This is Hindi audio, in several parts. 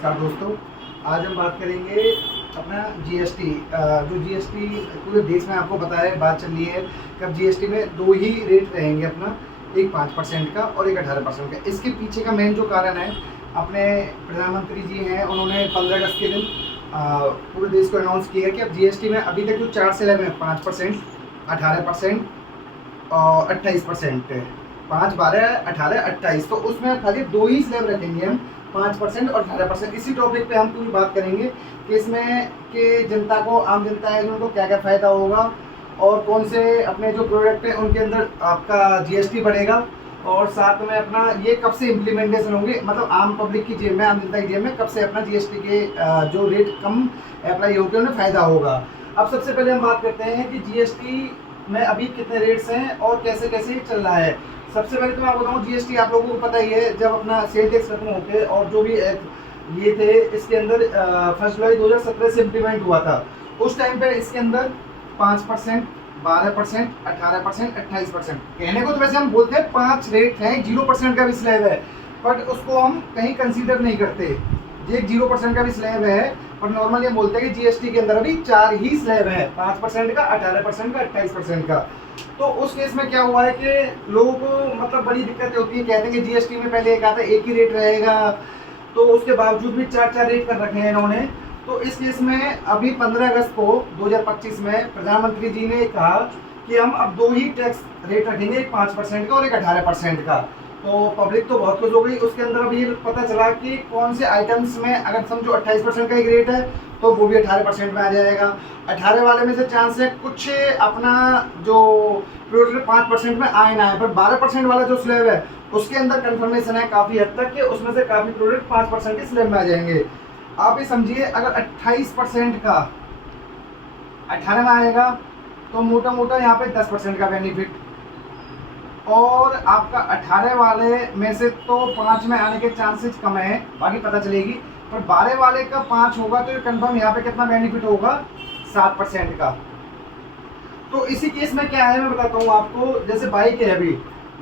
नमस्कार दोस्तों। आज हम बात करेंगे अपना जीएसटी। जो जीएसटी पूरे देश में आपको पता है, बात चल रही है कि अब जीएसटी में दो ही रेट रहेंगे अपना, एक 5% का और एक 18% का। इसके पीछे का मेन जो कारण है, अपने प्रधानमंत्री जी हैं, उन्होंने 15 अगस्त के दिन पूरे देश को अनाउंस किया कि अब जीएसटी में अभी तक जो 4 स्लैब हैं, 5%, 18% और 28%, 5, 12, 18, 28, तो उसमें खाली दो ही स्लैब रखेंगे हम, 5% और 18%। इसी टॉपिक पे हम पूरी बात करेंगे कि इसमें कि जनता को, आम जनता है उनको क्या क्या फ़ायदा होगा और कौन से अपने जो प्रोडक्ट हैं उनके अंदर आपका जीएसटी बढ़ेगा, और साथ में अपना ये कब से इम्प्लीमेंटेशन होंगे, मतलब आम पब्लिक की जेब में, आम जनता की जेब में कब से अपना जीएसटी के जो रेट कम अप्लाई होकर उन्हें फ़ायदा होगा। अब सबसे पहले हम बात करते हैं कि जीएसटी में अभी कितने रेट्स हैं और कैसे कैसे चल रहा है। सबसे पहले तो मैं आपको बताऊँ, जीएसटी आप लोगों को पता ही है, जब अपना सेल टैक्स खत्म होकर और जो भी ये थे, इसके अंदर 1 जुलाई 2017 से इम्प्लीमेंट हुआ था। उस टाइम पर इसके अंदर 5%, 12%, 18%, 28%, कहने को तो वैसे हम बोलते हैं 5 रेट हैं, 0% का भी स्लैब है, बट उसको हम कहीं कंसीडर नहीं करते। ये 0% का भी स्लैब है, और नॉर्मली हम बोलते हैं कि जीएसटी के अंदर अभी 4 ही स्लैब है, 5% का, 18% का, 28% का। तो उस केस में क्या हुआ है कि लोगों को मतलब बड़ी दिक्कतें होती है। कहते हैं कि जीएसटी में पहले एक आता है, एक ही रेट रहेगा, तो उसके बावजूद भी 4 रेट कर रखे हैं इन्होंने। तो इस केस में अभी 15 अगस्त को 2025 में प्रधानमंत्री जी ने कहा कि हम अब दो ही टैक्स रेट रखेंगे, एक 5% का और एक 18% का। तो पब्लिक तो बहुत खुश हो गई। उसके अंदर अभी पता चला कि कौन से आइटम्स में, अगर समझो 28% का एक रेट है तो वो भी 18% में आ जाएगा। 18 वाले में से चांस है कुछ अपना जो प्रोडक्ट 5% में आए ना आए, पर 12% वाला जो स्लैब है उसके अंदर कंफर्मेशन है काफ़ी हद तक कि उसमें से काफ़ी प्रोडक्ट 5% के स्लैब में आ जाएंगे। आप ये समझिए, अगर 28% का 18 में आएगा तो मोटा मोटा यहाँ पे 10% का बेनिफिट, और आपका 18 वाले में से तो 5 में आने के चांसेस कम है, बाकी पता चलेगी। पर 12 वाले का 5 होगा तो ये कंफर्म यहाँ पे कितना बेनिफिट होगा, 7% का। तो इसी केस में क्या है मैं बताता हूँ आपको। जैसे बाइक है, अभी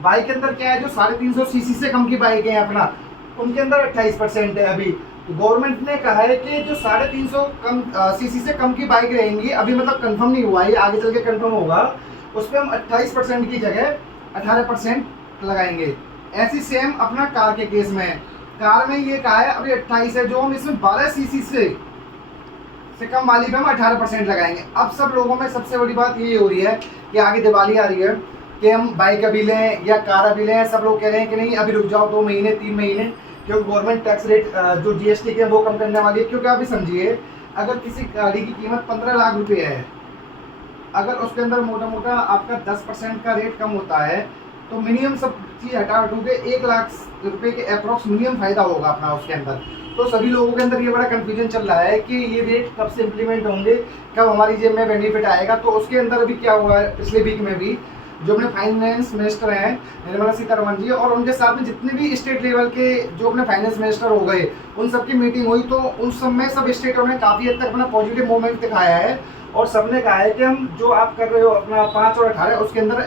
बाइक के अंदर क्या है, जो 350 सीसी से कम की बाइक है अपना, उनके अंदर 28% है। अभी गवर्नमेंट ने कहा है कि जो 350 कम सीसी से कम की बाइक रहेंगी, अभी मतलब कंफर्म नहीं हुआ है, आगे चल के कंफर्म होगा, उस पर हम 28% की जगह 18% लगाएंगे। ऐसी सेम अपना कार के केस में है। कार में ये कहा है अभी 28 है, जो हम इसमें 12 सीसी से कम वाली पे हम 18% लगाएंगे। अब सब लोगों में सबसे बड़ी बात ये हो रही है कि आगे दिवाली आ रही है कि हम बाइक अभी लें या कार अभी लें। सब लोग कह रहे हैं कि नहीं, अभी रुक जाओ 2 महीने 3 महीने, क्योंकि गवर्नमेंट टैक्स रेट जो जीएसटी के वो कम करने वाली है। क्योंकि आप भी समझिए, अगर किसी गाड़ी की कीमत 15 लाख रुपये है, अगर उसके अंदर मोटा मोटा आपका 10% का रेट कम होता है, तो मिनिमम सब चीज़ हटा हटू के 1 लाख रुपए के अप्रॉक्स मिनिमम फायदा होगा अपना उसके अंदर। तो सभी लोगों के अंदर ये बड़ा कन्फ्यूजन चल रहा है कि ये रेट कब से इम्प्लीमेंट होंगे, कब हमारी जेब में बेनिफिट आएगा। तो उसके अंदर अभी क्या हुआ है, पिछले वीक में भी जो अपने फाइनेंस मिनिस्टर हैं निर्मला सीतारमण जी, और उनके साथ में जितने भी स्टेट लेवल के जो अपने फाइनेंस मिनिस्टर हो गए, उन सबकी मीटिंग हुई। तो उस समय सब स्टेटों ने काफ़ी हद तक अपना पॉजिटिव मूवमेंट दिखाया है, और सबने कहा है कि हम जो आप कर रहे हो अपना 5 और 18, उसके अंदर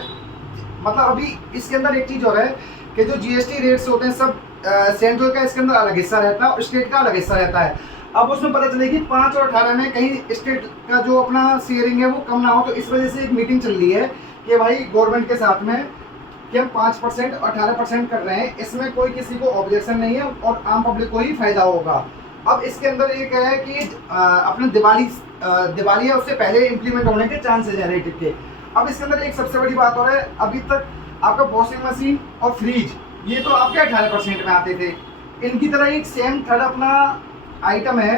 मतलब अभी इसके अंदर एक चीज़ और है कि जो जीएसटी रेट्स होते हैं सब सेंट्रल का इसके अंदर अलग हिस्सा रहता है और स्टेट का अलग हिस्सा रहता है। अब उसमें पता चलेगी 5 और 18 में कहीं स्टेट का जो अपना शेयरिंग है वो कम ना हो। तो इस वजह से एक मीटिंग चल रही है कि भाई गवर्नमेंट के साथ में कि हम 5% और 18% कर रहे हैं, इसमें कोई किसी को ऑब्जेक्शन नहीं है और आम पब्लिक को ही फायदा होगा। अब इसके अंदर एक है कि अपने दिवाली है उससे पहले इम्प्लीमेंट होने के चांसेज हैं रेट के। अब इसके अंदर एक सबसे बड़ी बात हो रहा है, अभी तक आपका वॉशिंग मशीन और फ्रिज ये तो आपके 18% में आते थे। इनकी तरह एक सेम थर्ड अपना आइटम है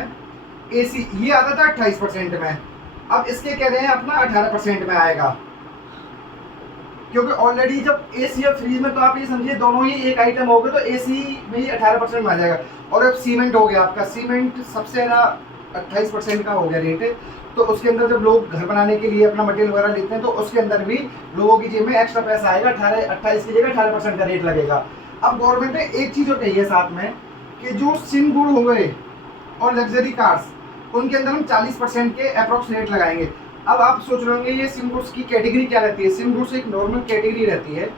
एसी, ये आता था 28% में, अब इसके कह रहे हैं अपना 18% में आएगा। क्योंकि ऑलरेडी जब एसी और फ्रिज में तो आप ये समझिए दोनों ही एक आइटम हो गए, तो एसी में ही 18% में आ जाएगा। और अब सीमेंट हो गया आपका, सीमेंट सबसे ज़्यादा 28% का हो गया रेट। तो उसके अंदर जब लोग घर बनाने के लिए अपना मटेरियल वगैरह लेते हैं, तो उसके अंदर भी लोगों की जेब में एक्स्ट्रा पैसा आएगा, 28 की जगह 18% का रेट लगेगा। अब गवर्नमेंट ने एक चीज़ और कही है साथ में कि जो सिम गुड़ हो गए और लग्जरी कार्स, उनके अंदर हम 40% के अप्रॉक्स रेट लगाएंगे। अब आप सोच रहे होंगे ये सिम गुड्स की कैटेगरी क्या रहती है। सिम गुड्स एक नॉर्मल कैटेगरी रहती है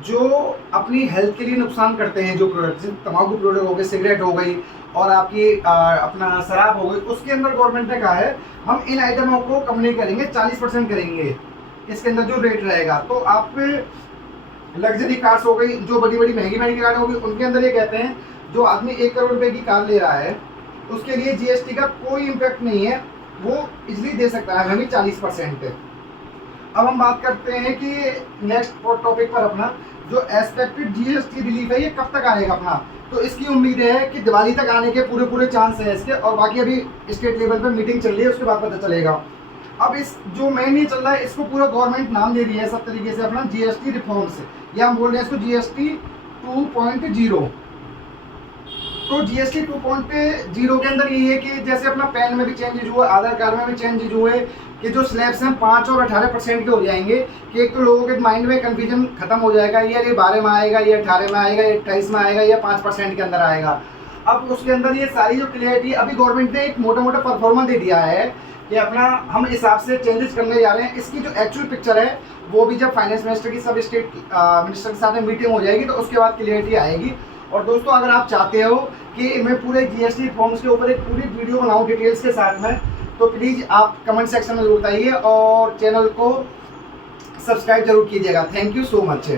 जो अपनी हेल्थ के लिए नुकसान करते हैं, जो प्रोडक्ट, तंबाकू प्रोडक्ट हो गए, सिगरेट हो गई, और आपकी अपना शराब हो गई, उसके अंदर गवर्नमेंट ने कहा है हम इन आइटमों को कम नहीं करेंगे, 40% करेंगे इसके अंदर जो रेट रहेगा। तो आप लग्जरी कार्स हो गई, जो बड़ी बड़ी महंगी महंगी गाड़ी होगी, उनके अंदर ये कहते हैं जो आदमी 1 करोड़ रुपए की कार ले रहा है उसके लिए जीएसटी का कोई इम्पैक्ट नहीं है, वो इजिली दे सकता है हमें 40%। अब हम बात करते हैं कि नेक्स्ट टॉपिक पर अपना जो एक्सपेक्टेड जीएसटी रिलीफ है ये कब तक आएगा अपना। तो इसकी उम्मीद है कि दिवाली तक आने के पूरे पूरे चांस है इसके, और बाकी अभी स्टेट लेवल पर मीटिंग चल रही है, उसके बाद पता चलेगा। अब इस जो मेन ये चल रहा है इसको पूरा गवर्नमेंट नाम दे रही है सब तरीके से अपना जीएसटी रिफॉर्म्स, या हम बोल रहे हैं इसको जीएसटी 2.0। तो जीएसटी 2.0 के अंदर यही है कि जैसे अपना पैन में भी चेंजेज हुआ, आधार कार्ड में भी चेंजेज हुए कि जो स्लैब्स हैं 5 और 18% के हो जाएंगे, कि एक तो लोगों के माइंड में कन्फ्यूजन खत्म हो जाएगा, ये 12 में आएगा, ये 18 में आएगा, ये 28 में आएगा, या 5% के अंदर आएगा। अब उसके अंदर ये सारी जो क्लियरिटी अभी गवर्नमेंट ने एक मोटा मोटा परफॉर्मा दे दिया है कि अपना हम हिसाब से चेंजेस करने जा रहे हैं। इसकी जो एक्चुअल पिक्चर है वो भी जब फाइनेंस मिनिस्टर की सब स्टेट मिनिस्टर के साथ में मीटिंग हो जाएगी तो उसके बाद क्लियरिटी आएगी। और दोस्तों अगर आप चाहते हो कि मैं पूरे जीएसटी फॉर्म्स के ऊपर एक पूरी वीडियो बनाऊं डिटेल्स के साथ में, तो प्लीज़ आप कमेंट सेक्शन में जरूर बताइए और चैनल को सब्सक्राइब जरूर कीजिएगा। Thank you so much.